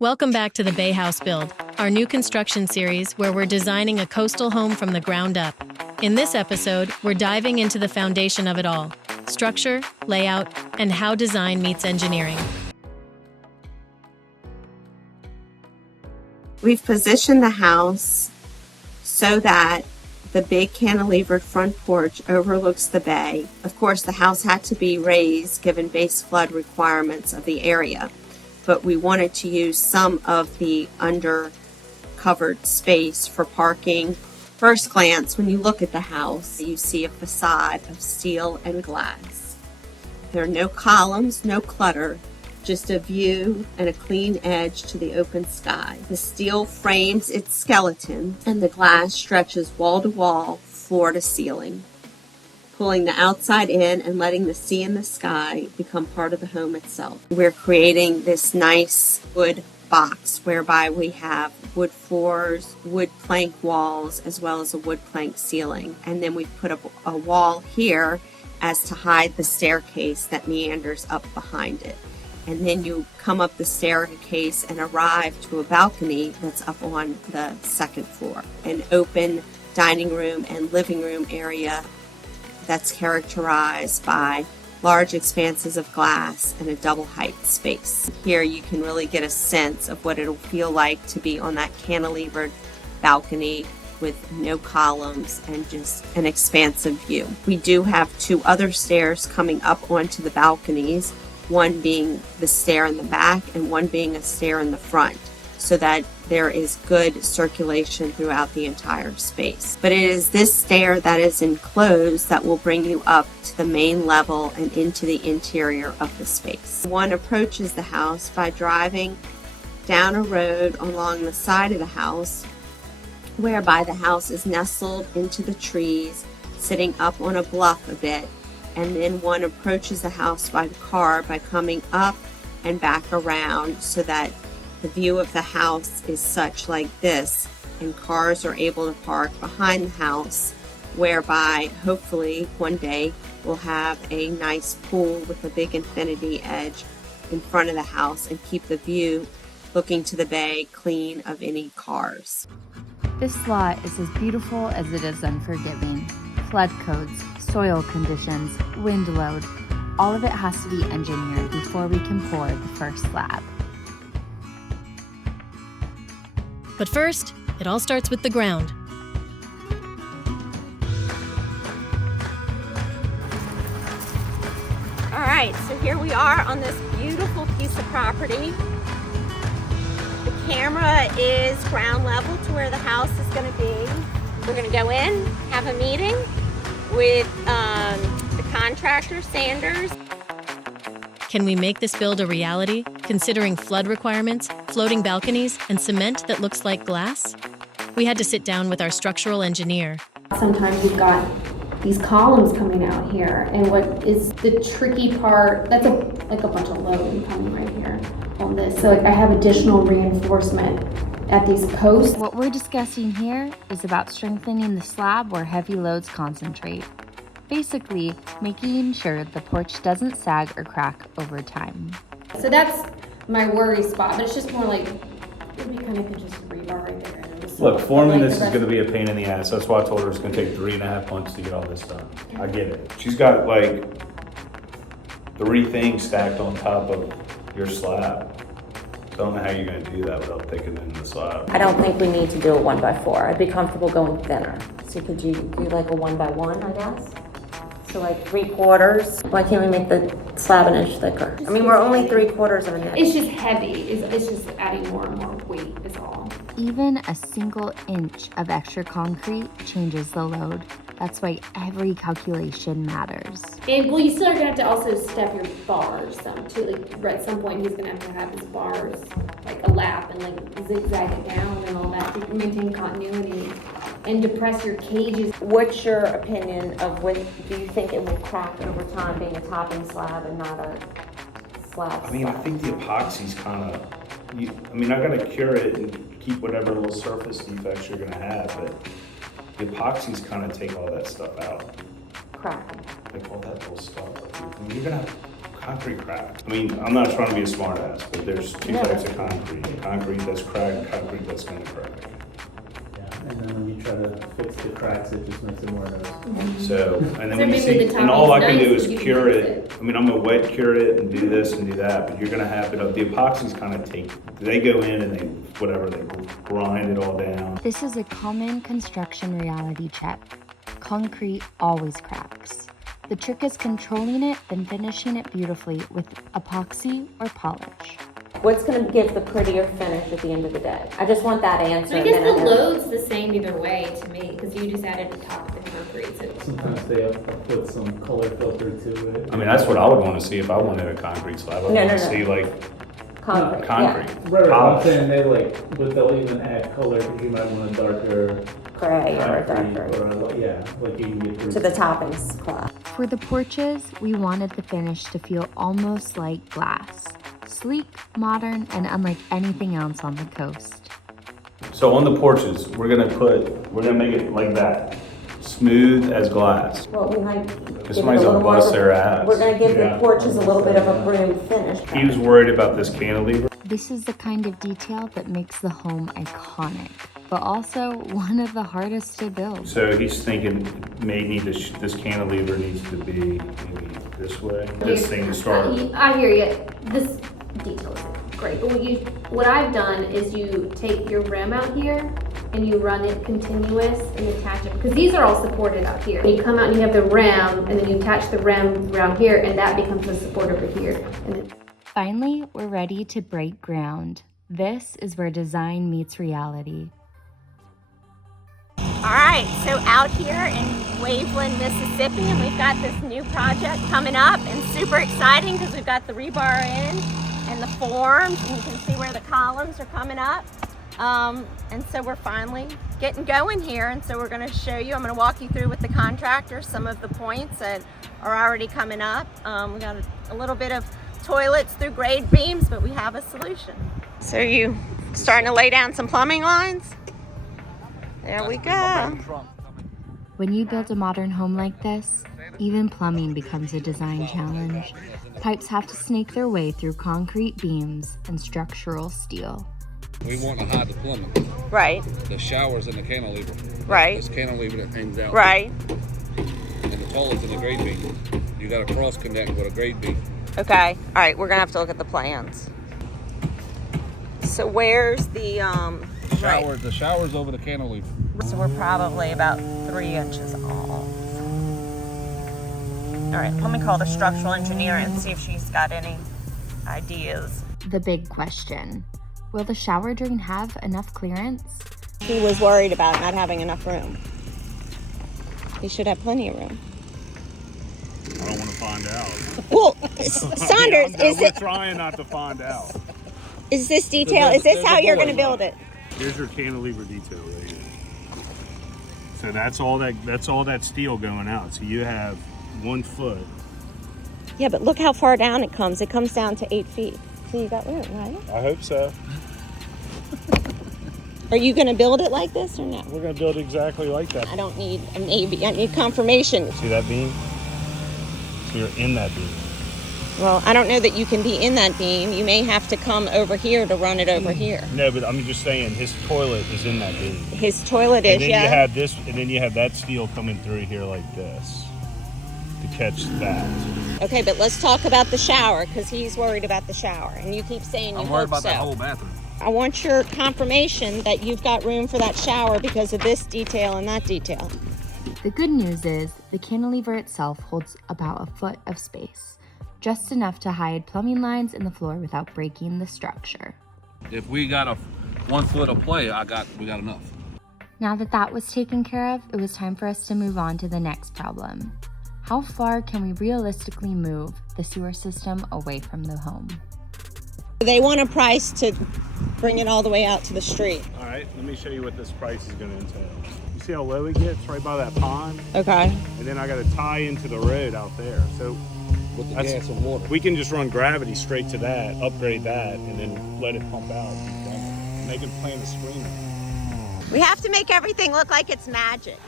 Welcome back to the Bay House Build, our new construction series where we're designing a coastal home from the ground up. In this episode, we're diving into the foundation of it all: structure, layout, and how design meets engineering. We've positioned the house so that the big cantilevered front porch overlooks the bay. Of course, the house had to be raised given base flood requirements of the area, but we wanted to use some of the under-covered space for parking. First glance, when you look at the house, you see a facade of steel and glass. There are no columns, no clutter, just a view and a clean edge to the open sky. The steel frames its skeleton, and the glass stretches wall to wall, floor to ceiling, pulling the outside in and letting the sea and the sky become part of the home itself. We're creating this nice wood box whereby we have wood floors, wood plank walls, as well as a wood plank ceiling. And then we put a wall here as to hide the staircase that meanders up behind it. And then you come up the staircase and arrive to a balcony that's up on the second floor. An open dining room and living room area that's characterized by large expanses of glass and a double height space. Here you can really get a sense of what it'll feel like to be on that cantilevered balcony with no columns and just an expansive view. We do have two other stairs coming up onto the balconies, one being the stair in the back and one being a stair in the front, so that there is good circulation throughout the entire space. But it is this stair that is enclosed that will bring you up to the main level and into the interior of the space. One approaches the house by driving down a road along the side of the house, whereby the house is nestled into the trees, sitting up on a bluff a bit, and then one approaches the house by car by coming up and back around so that the view of the house is such like this, and cars are able to park behind the house, whereby hopefully one day we'll have a nice pool with a big infinity edge in front of the house and keep the view looking to the bay clean of any cars. This lot is as beautiful as it is unforgiving. Flood codes, soil conditions, wind load, all of it has to be engineered before we can pour the first slab. But first, it all starts with the ground. All right, so here we are on this beautiful piece of property. The camera is ground level to where the house is going to be. We're going to go in, have a meeting with the contractor, Sanders. Can we make this build a reality, considering flood requirements, floating balconies, and cement that looks like glass? We had to sit down with our structural engineer. Sometimes you've got these columns coming out here, and what is the tricky part, that's like a bunch of load coming right here on this. So I have additional reinforcement at these posts. What we're discussing here is about strengthening the slab where heavy loads concentrate. Basically, making sure the porch doesn't sag or crack over time. So that's my worry spot, but it's just more like, we kind of could just rebar right there. Look, forming this is going to be a pain in the ass. That's why I told her it's going to take 3.5 months to get all this done. I get it. She's got like 3 things stacked on top of your slab. So I don't know how you're going to do that without thickening the slab. I don't think we need to do a 1x4. I'd be comfortable going thinner. So could you do like a 1x1, I guess? So like 3/4. Why can't we make the slab an inch thicker? I mean, we're only 3/4 of an inch. It's just heavy. It's just adding more and more weight is all. Even a single inch of extra concrete changes the load. That's why every calculation matters. And well, you still are gonna have to also step your bars some too. Like at some point, he's gonna have his bars like a lap and like zigzag it down and all that to maintain continuity and depress your cages. What's your opinion of when do you think it will crack over time being a topping slab and not a slab? I mean, I think the epoxy's kind of, I mean, I got to cure it and keep whatever little surface defects you're going to have, but the epoxy's kind of take all that stuff out. Cracking. Like all that little stuff. I mean, you're going to have Concrete crack. I mean, I'm not trying to be a smart ass, but there's two types of concrete. Concrete that's cracked, concrete that's gonna crack. And then when you try to fix the cracks, it just makes it more noticeable. So, and then So when you maybe see, the and all I topping's can do nice, is you can cure fix it. I mean, I'm gonna wet cure it and do this and do that, but you're gonna have it, the epoxies kind of they go in and they grind it all down. This is a common construction reality check. Concrete always cracks. The trick is controlling it, then finishing it beautifully with epoxy or polish. What's gonna give the prettier finish at the end of the day? I just want that answer. I and guess then the I know. load's the same either way to me, because you just added the top of the concrete. So Sometimes they put some color filter to it. I mean, that's what I would wanna see if I wanted a concrete slab. I would No, wanna no, no. see like Concrete, concrete. Right, I'm Polish. saying they but they'll even add color because you might want a darker Gray or concrete darker. or like you can get through. To the toppings class. For the porches, we wanted the finish to feel almost like glass. Sleek, modern, and unlike anything else on the coast. So on the porches, we're gonna make it like that, smooth as glass. Well, we might. If somebody's gonna bust their ass. We're gonna give the Yeah. porches a little bit of a broom finish. He was worried about this cantilever. This is the kind of detail that makes the home iconic, but also one of the hardest to build. So he's thinking this cantilever needs to be maybe this way. This thing to start. I hear you. This detail is great, but what I've done is you take your rim out here and you run it continuous and attach it, because these are all supported out here. You come out and you have the rim, and then you attach the rim around here, and that becomes the support over here. And then Finally, we're ready to break ground. This is where design meets reality. All right, so out here in Waveland, Mississippi, and we've got this new project coming up, and super exciting because we've got the rebar in and the forms, and you can see where the columns are coming up. And so we're finally getting going here, and so we're going to show you, I'm going to walk you through with the contractor some of the points that are already coming up. We got a little bit of toilets through grade beams, but we have a solution. So are you starting to lay down some plumbing lines? There we go. When you build a modern home like this, even plumbing becomes a design challenge. Pipes have to snake their way through concrete beams and structural steel. We want to hide the plumbing. Right, The shower's in the cantilever. right, This cantilever that hangs out. right. And the toilet's in the grade beam. You got a cross connect with a grade beam. Okay, all right, we're gonna have to look at the plans. So where's the, Shower, the shower's over the cantilever. So we're probably about 3 inches off. All right, let me call the structural engineer and see if she's got any ideas. The big question, will the shower drain have enough clearance? He was worried about not having enough room. He should have plenty of room. I don't wanna find out. Well, Saunders, We're trying not to find out. is this detail, is this how you're gonna build it? Here's your cantilever detail right here. So that's all that steel going out. So you have 1 foot. Yeah, but look how far down it comes. It comes down to 8 feet. So you got room, right? I hope so. Are you gonna build it like this or no? We're gonna build exactly like that. I don't need a maybe, I need confirmation. See that beam? So you're in that beam. Well, I don't know that you can be in that beam. You may have to come over here to run it over here. No, but I'm just saying his toilet is in that beam. His toilet is, And then yeah. you have this, and then you have that steel coming through here like this to catch that. Okay, but let's talk about the shower, because he's worried about the shower, and you keep saying you I'm worried hope about that so. whole bathroom. I want your confirmation that you've got room for that shower because of this detail and that detail. The good news is the cantilever itself holds about a foot of space, just enough to hide plumbing lines in the floor without breaking the structure. If we got a 1 foot of play, we got enough. Now that that was taken care of, it was time for us to move on to the next problem. How far can we realistically move the sewer system away from the home? They want a price to bring it all the way out to the street. All right, let me show you what this price is gonna entail. You see how low it gets right by that pond? Okay. And then I gotta tie into the road out there. So With the That's- gas and water. we can just run gravity straight to that, upgrade that, and then let it pump out. And they can plan the screen. We have to make everything look like it's magic.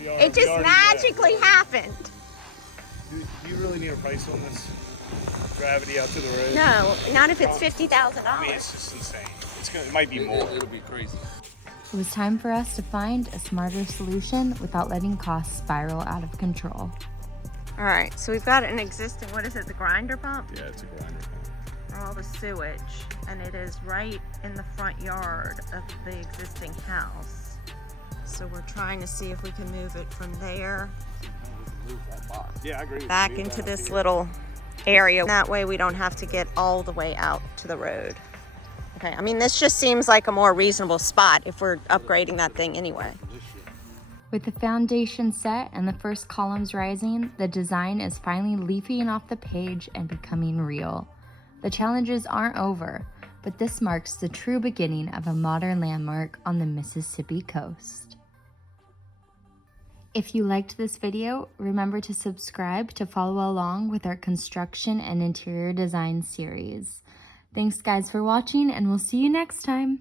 It just magically happened. Do you really need a price on this? gravity out to the road. No, not if it's $50,000. I mean, it's just insane. It might be more. It'll be crazy. It was time for us to find a smarter solution without letting costs spiral out of control. All right, so we've got an existing, what is it, the grinder pump? Yeah, it's a grinder. For all the sewage, and it is right in the front yard of the existing house. So we're trying to see if we can move it from there Yeah, I agree. back into this little area. That way we don't have to get all the way out to the road. Okay, I mean, this just seems like a more reasonable spot if we're upgrading that thing anyway. With the foundation set and the first columns rising, the design is finally leaping off the page and becoming real. The challenges aren't over, but this marks the true beginning of a modern landmark on the Mississippi coast. If you liked this video, remember to subscribe to follow along with our construction and interior design series. Thanks guys for watching, and we'll see you next time.